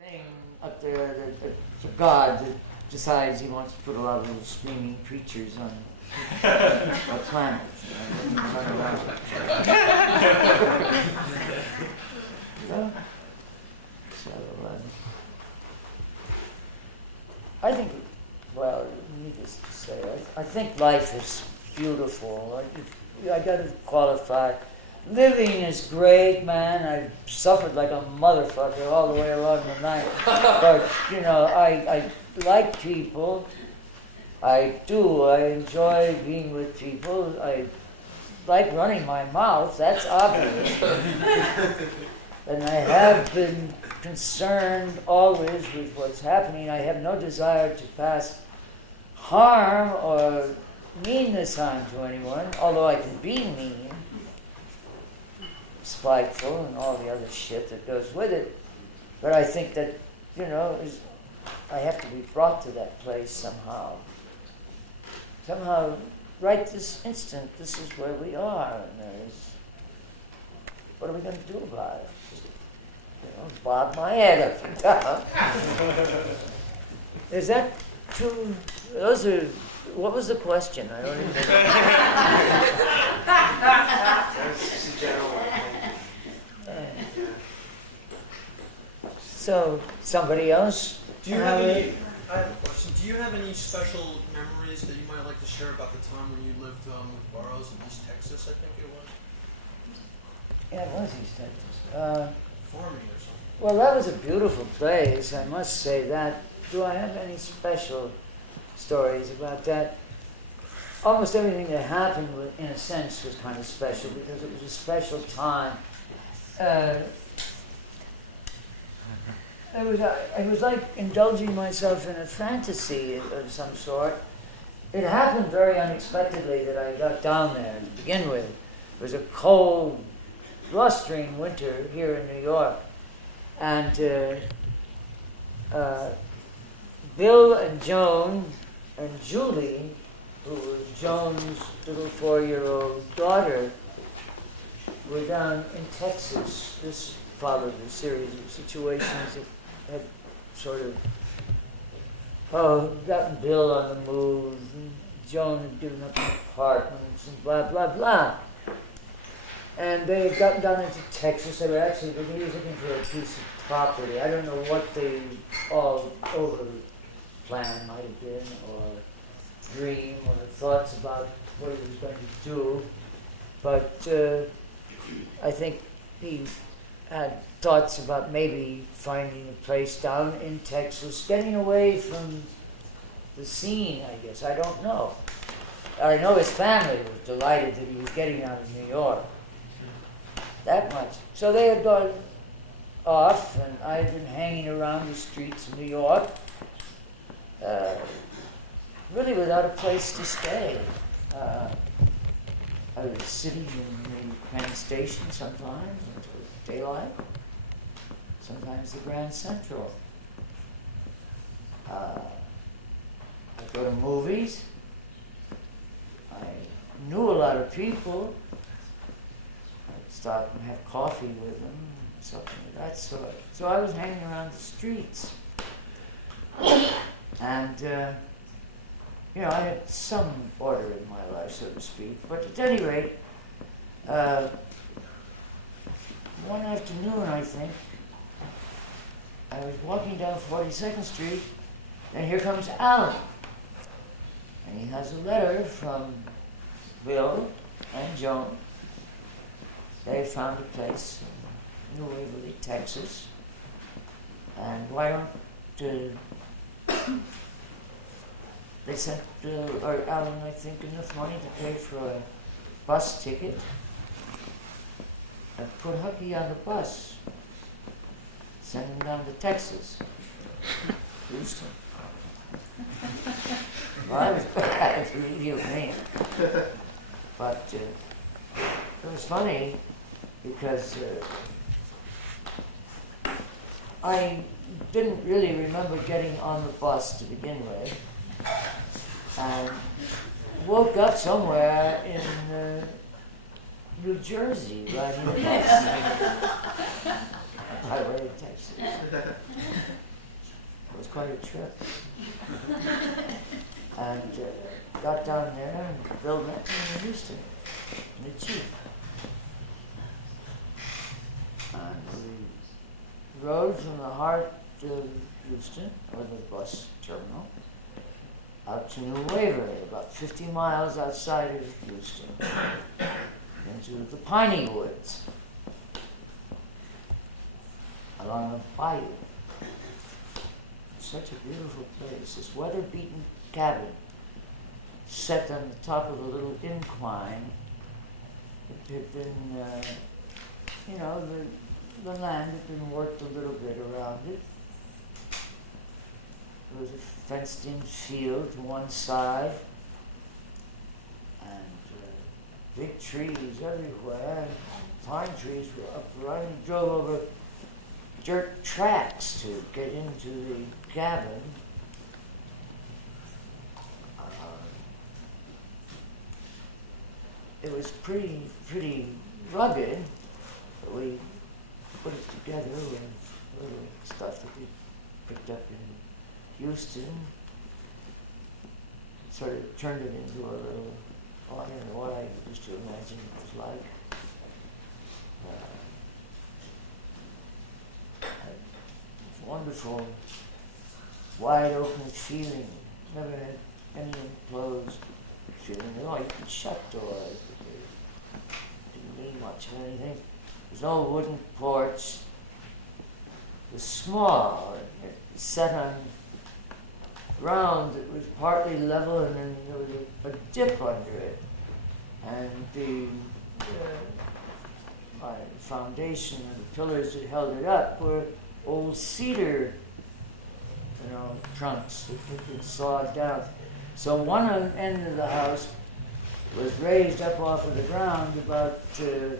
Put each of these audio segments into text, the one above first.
thing up there, the god that decides he wants to put a lot of little screaming creatures on a planet. So, I think, well, needless to say, I think life is beautiful. I got to qualify. Living is great, man. I've suffered like a motherfucker all the way along the night. But, you know, I like people. I do. I enjoy being with people. I like running my mouth. That's obvious. And I have been concerned always with what's happening. I have no desire to pass harm or meanness on to anyone, although I can be mean, spiteful, and all the other shit that goes with it. But I think that, you know, I have to be brought to that place somehow. Somehow, right this instant, this is where we are. And what are we going to do about it? Just, you know, bob my head up and down. Is that true? Those are. What was the question? I don't even know. That's just a general one. So, somebody else? I have a question. Do you have any special memories that you might like to share about the time when you lived with Burroughs in East Texas, I think it was? Yeah, it was East Texas. Farming or something. Well, that was a beautiful place, I must say that. Do I have any special stories about that? Almost everything that happened, in a sense, was kind of special because it was a special time. It was like indulging myself in a fantasy of some sort. It happened very unexpectedly that I got down there to begin with. It was a cold, blustering winter here in New York. And Bill and Joan and Julie, who was Joan's little 4-year-old daughter, were down in Texas. This followed a series of situations that had sort of gotten Bill on the move, and Joan had given up apartments, and blah, blah, blah. And they had gotten down into Texas. They were looking for a piece of property. I don't know what they all over plan might have been, or dream, or thoughts about what he was going to do. But I think he had thoughts about maybe finding a place down in Texas, getting away from the scene, I guess. I don't know. I know his family was delighted that he was getting out of New York. That much. So they had gone off, and I had been hanging around the streets of New York, really without a place to stay. I was sitting in the Penn Station sometimes, when it was daylight, sometimes the Grand Central. I'd go to movies. I knew a lot of people. I'd stop and have coffee with them, something of that sort. So I was hanging around the streets. And, you know, I had some order in my life, so to speak. But at any rate, one afternoon, I think, I was walking down 42nd Street, and here comes Alan. And he has a letter from Bill and Joan. They found a place in New Waverly, Texas. And why don't they sent or Alan, I think, enough money to pay for a bus ticket and put Huncke on the bus, send him down to Texas, Houston. Well, I was glad to leave you with me. But it was funny because I didn't really remember getting on the bus to begin with, and woke up somewhere in New Jersey riding a bus. by way of Texas. It was quite a trip. And got down there and Bill met me in Houston in a Jeep. And we rode from the heart of Houston, or the bus terminal, out to New Waverly, about 50 miles outside of Houston, into the piney woods, along a bayou. Such a beautiful place. This weather-beaten cabin set on the top of a little incline. It had been, the land had been worked a little bit around it. There was a fenced-in field to one side, and big trees everywhere. Pine trees were upright. We drove over dirt tracks to get into the cabin. It was pretty rugged, but we put it together with little stuff that we picked up in Houston. Sort of turned it into a little, I don't know what I used to imagine it was like. It's wonderful, wide open feeling. Never had any enclosed feeling at all. You could shut doors, but they didn't mean much of anything. There's no wooden porch. It was small. It sat on ground that was partly level, and then there was a dip under it. And the foundation and the pillars that held it up were old cedar, trunks that had been sawed down. So one end of the house was raised up off of the ground about 4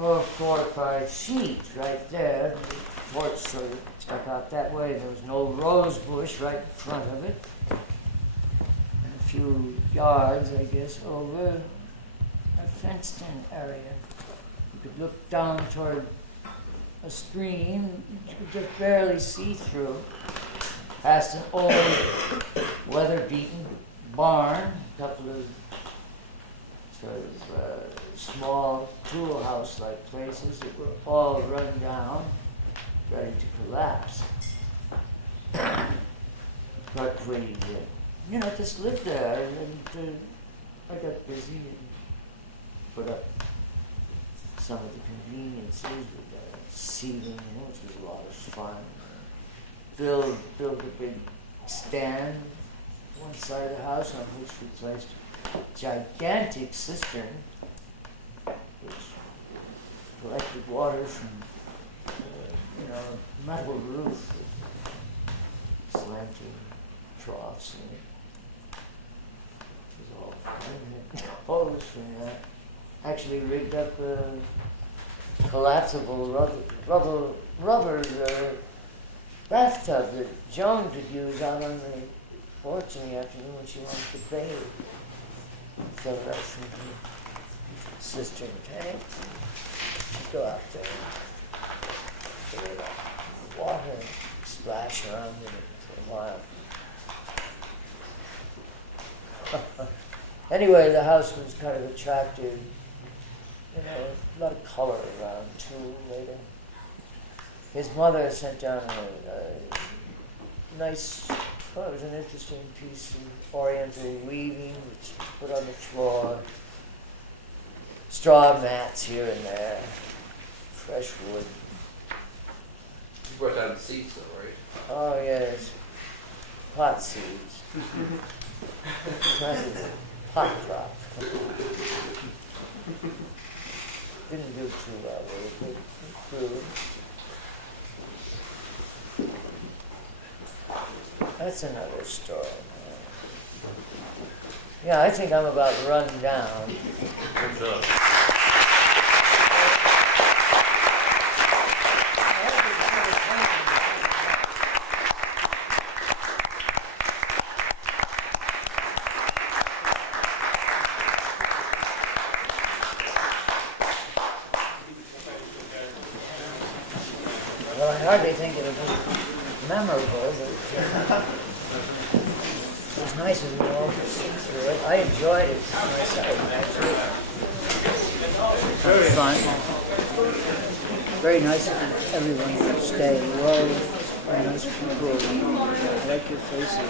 or 5 feet right there. The porch sort of stuck out that way. There was no rose bush right in front of it. And a few yards, I guess, over a fenced-in area. You could look down toward a stream you could just barely see through, past an old weather-beaten barn, a couple of sort of small tool house-like places that were all run down, ready to collapse. But we, just lived there, and I got busy and put up some of the conveniences with seating, which was a lot of fun. Built a big stand one side of the house on which we placed a gigantic cistern, which collected water from, metal roof with slanting troughs in it. It was all fun. Hose from that. Actually rigged up a collapsible rubber bathtub that Joan could use out on the porch in the afternoon when she wanted to bathe. Fill it up from the cistern tank. She'd go out there and fill it up with water and splash around in it for a while. Anyway, the house was kind of attractive. A lot of color around too later. His mother sent down a nice, it was an interesting piece of oriental weaving, which put on the floor. Straw mats here and there, fresh wood. You brought down the seeds though, right? Oh yes, pot seeds. Pot crop. Didn't do too well with it, but food. That's another story. Yeah, I think I'm about run down. Good job. hardly think it'll be memorable, but it was nice of you all to sit through it. I enjoyed it myself, actually. Very fun. Very nice of everyone to stay. You all very nice people. I like your faces.